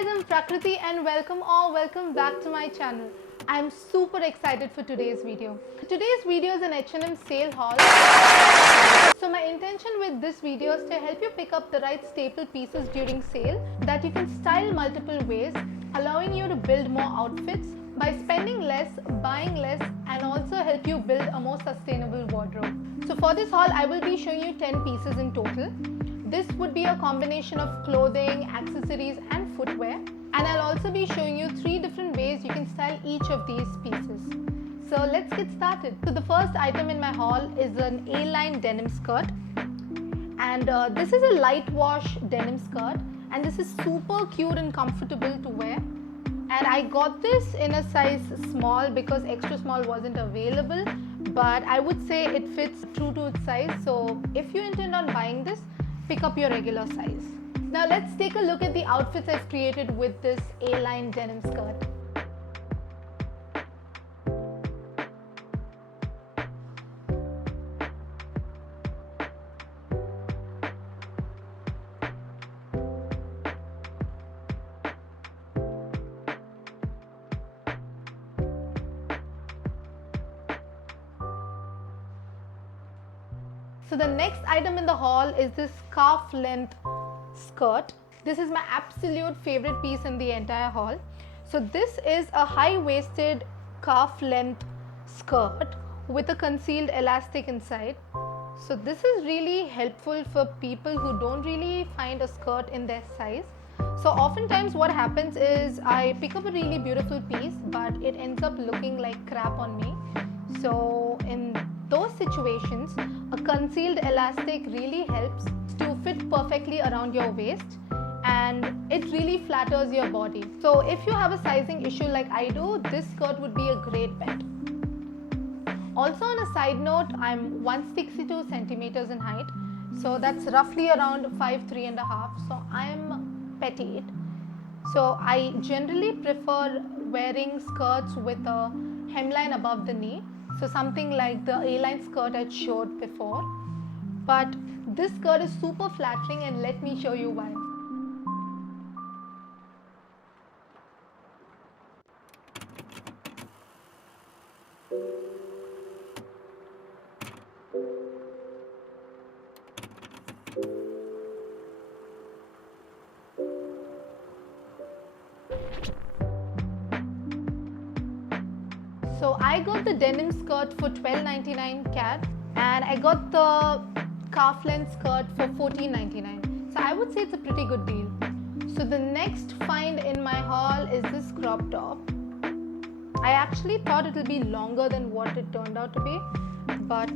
guys, I'm Prakriti and welcome back to my channel. I'm super excited for today's video. Today's video is an H&M sale haul. So my intention with this video is to help you pick up the right staple pieces during sale that you can style multiple ways, allowing you to build more outfits by spending less, buying less, and also help you build a more sustainable wardrobe. So for this haul, I will be showing you 10 pieces in total. This would be a combination of clothing, accessories and footwear, and I'll also be showing you 3 different ways you can style each of these pieces. So let's get started. So the first item in my haul is an A-line denim skirt, and this is a light wash denim skirt, and this is super cute and comfortable to wear. And I got this in a size small because extra small wasn't available, but I would say it fits true to its size. So if you intend on buying this, pick up your regular size. Now let's take a look at the outfits I've created with this A-line denim skirt. So the next item in the haul is this calf length skirt. This is my absolute favorite piece in the entire haul. So this is a high-waisted calf length skirt with a concealed elastic inside. So this is really helpful for people who don't really find a skirt in their size. So oftentimes what happens is I pick up a really beautiful piece, but it ends up looking like crap on me. So in those situations, a concealed elastic really helps to fit perfectly around your waist, and it really flatters your body. So if you have a sizing issue like I do, this skirt would be a great bet. Also, on a side note, I'm 162 centimeters in height, so that's roughly around 5'3" and a half. So I'm petite. So I generally prefer wearing skirts with a hemline above the knee. So something like the A-line skirt I showed before. But this skirt is super flattering, and let me show you why. So I got the denim skirt for $12.99 CAD, and I got the calf length skirt for $14.99. So I would say it's a pretty good deal. So the next find in my haul is this crop top. I actually thought it will be longer than what it turned out to be, but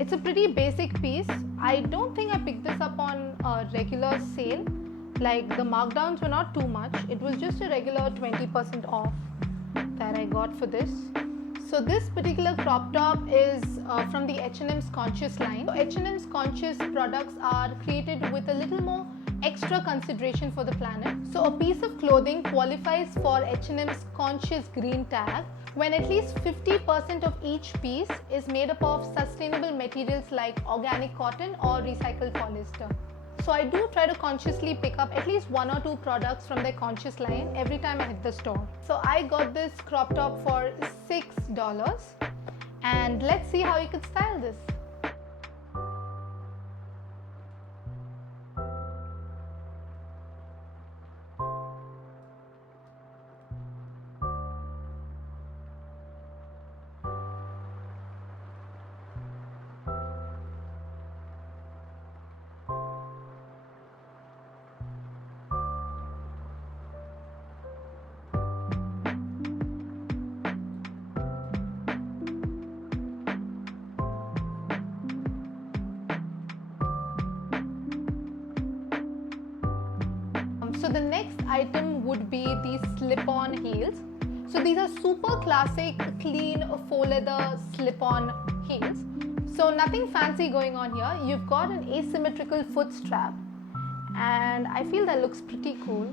it's a pretty basic piece. I don't think I picked this up on a regular sale. Like, the markdowns were not too much. It was just a regular 20% off that I got for this. So this particular crop top is from the H&M's Conscious line. So H&M's Conscious products are created with a little more extra consideration for the planet. So a piece of clothing qualifies for H&M's Conscious green tag when at least 50% of each piece is made up of sustainable materials like organic cotton or recycled polyester. So I do try to consciously pick up at least 1 or 2 products from their Conscious line every time I hit the store. So I got this crop top for $6, and let's see how you could style this. So the next item would be these slip-on heels. So these are super classic, clean, faux leather slip-on heels. So nothing fancy going on here. You've got an asymmetrical foot strap, and I feel that looks pretty cool.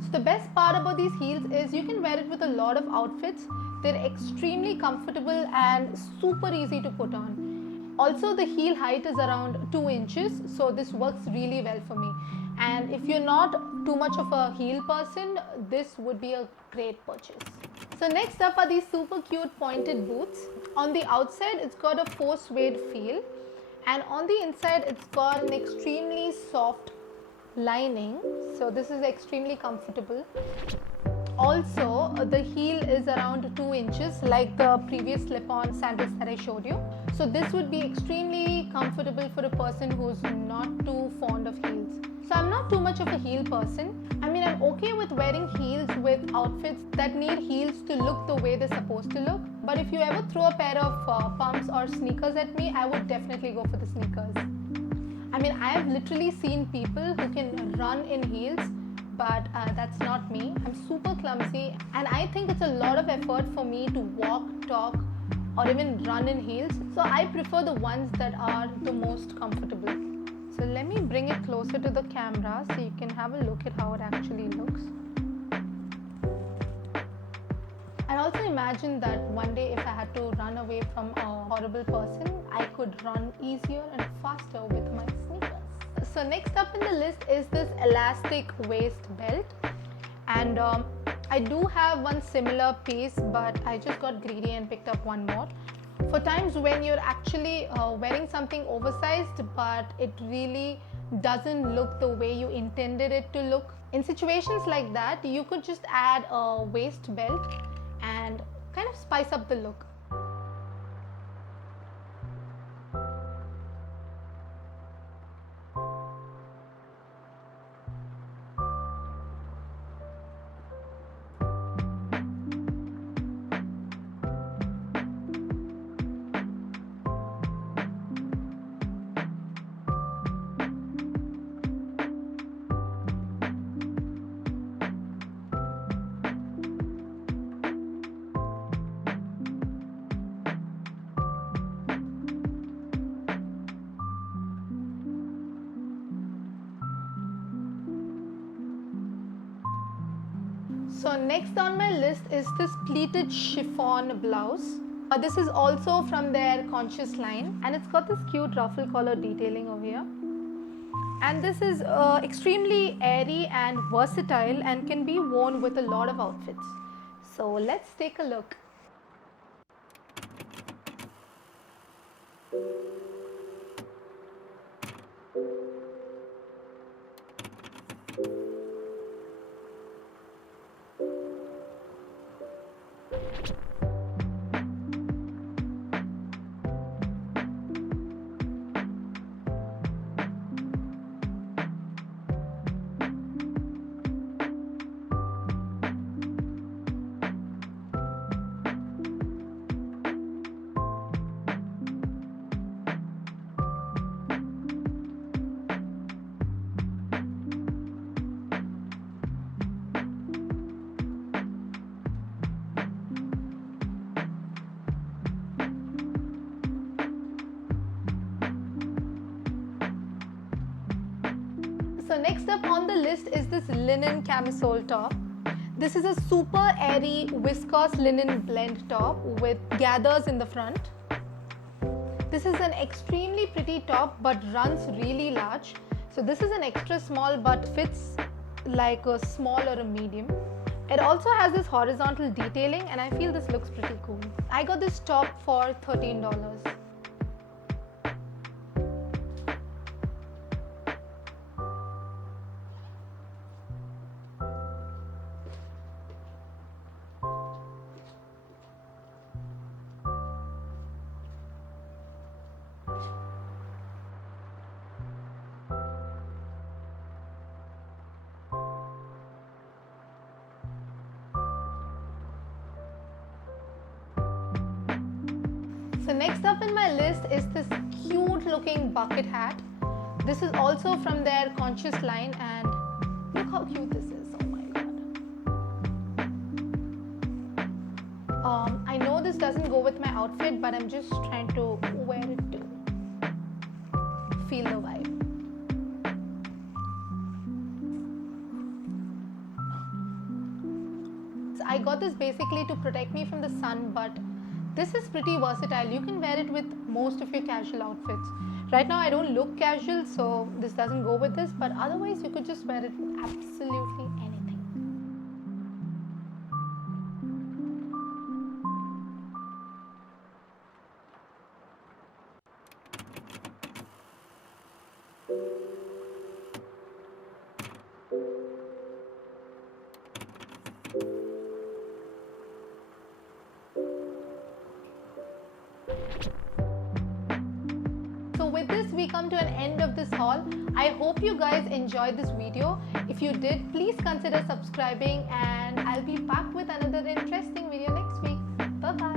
So the best part about these heels is you can wear it with a lot of outfits. They're extremely comfortable and super easy to put on. Also, the heel height is around 2 inches, so this works really well for me. And if you're not too much of a heel person, this would be a great purchase. So next up are these super cute pointed boots. On the outside, it's got a faux suede feel, and on the inside, it's got an extremely soft lining. So this is extremely comfortable. Also, the heel is around 2 inches like the previous slip-on sandals that I showed you. So this would be extremely comfortable for a person who's not too fond of heels. So I'm not too much of a heel person. I mean, I'm okay with wearing heels with outfits that need heels to look the way they're supposed to look. But if you ever throw a pair of pumps or sneakers at me, I would definitely go for the sneakers. I mean, I have literally seen people who can run in heels, but that's not me. I'm super clumsy, and I think it's a lot of effort for me to walk, talk, or even run in heels. So I prefer the ones that are the most comfortable. So let me bring it closer to the camera so you can have a look at how it actually looks. I also imagine that one day if I had to run away from a horrible person, I could run easier and faster with my sneakers. So next up in the list is this elastic waist belt, and I do have one similar piece, but I just got greedy and picked up one more. For times when you're actually wearing something oversized but it really doesn't look the way you intended it to look. In situations like that, you could just add a waist belt and kind of spice up the look. So next on my list is this pleated chiffon blouse. This is also from their Conscious line, and it's got this cute ruffle collar detailing over here. And this is extremely airy and versatile and can be worn with a lot of outfits. So let's take a look. So next up on the list is this linen camisole top. This is a super airy viscose linen blend top with gathers in the front. This is an extremely pretty top but runs really large. So this is an extra small but fits like a small or a medium. It also has this horizontal detailing, and I feel this looks pretty cool. I got this top for $13. So next up in my list is this cute looking bucket hat. This is also from their Conscious line, and look how cute this is. Oh my god. I know this doesn't go with my outfit, but I'm just trying to wear it to feel the vibe. So I got this basically to protect me from the sun, but this is pretty versatile. You can wear it with most of your casual outfits. Right now I don't look casual, so this doesn't go with this, but otherwise you could just wear it with absolutely anything. So with this we come to an end of this haul. I hope you guys enjoyed this video. If you did, please consider subscribing, and I'll be back with another interesting video next week. Bye bye.